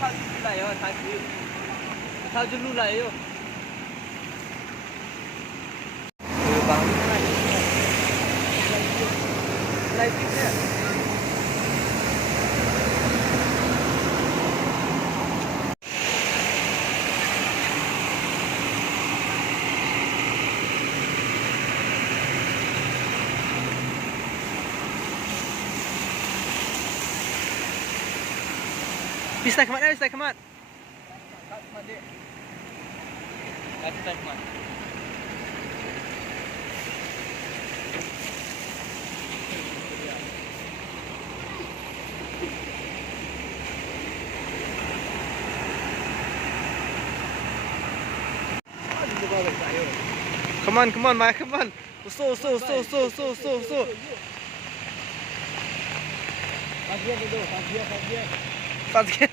thao dulu lah yo, thao dulu lah yo. Bang lagi ni. Pista kemat. Pista kemat. Come on, Mike, come on. So. Fazia.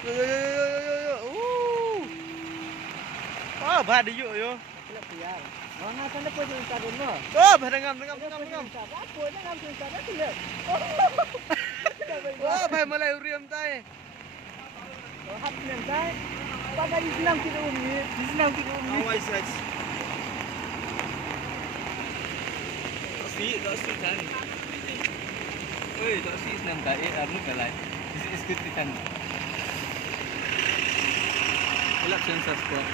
Yo. Oh, bahada yuk yo. Mana sana pun cerita dulu. Oh, bahada ngam. Apa dah ngam cerita dah tu lihat. Oh, bahai malai uriam tai. Hap nem tai. Pada di senam kita umi. Awai saj. Tak si kan. Oi, tak si senam tai arnu kalai. This is good kan. Elak sensor sport.